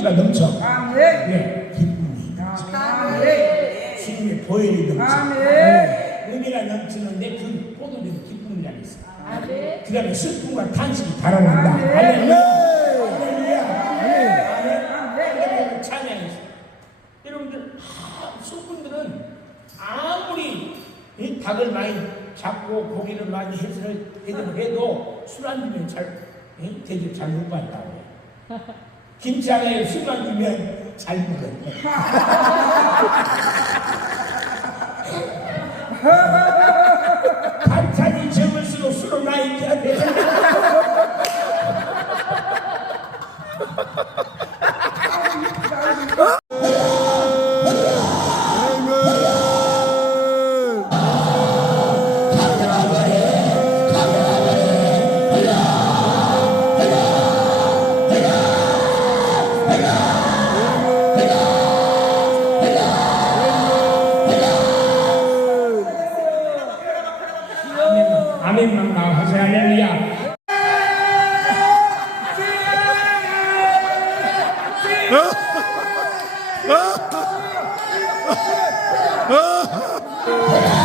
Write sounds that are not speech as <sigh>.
에너지가 넘쳐. 아멘. 네, 기쁨이 넘쳐. 아멘. 주님의 보혈이 넘쳐. 아멘. 네, 은혜가 넘치는데 그 포도주는 기쁨이라고 있어. 그 다음에 슬픔과 탄식이 달아난다. 아멘. 할렐루야. 아멘. 찬양했어. 여러분들, 아, 술꾼들은 아무리 이 닭을 많이 잡고 고기를 많이 해서 해도 술 안 주면 잘, 이 대접 잘못 받다고. <laughs> 김치 안에 술만 주면 잘 먹어. <laughs> 반찬이 적을수록 술을 많이 줘야 돼. 아멘만, 나와서 할렐루야. 아!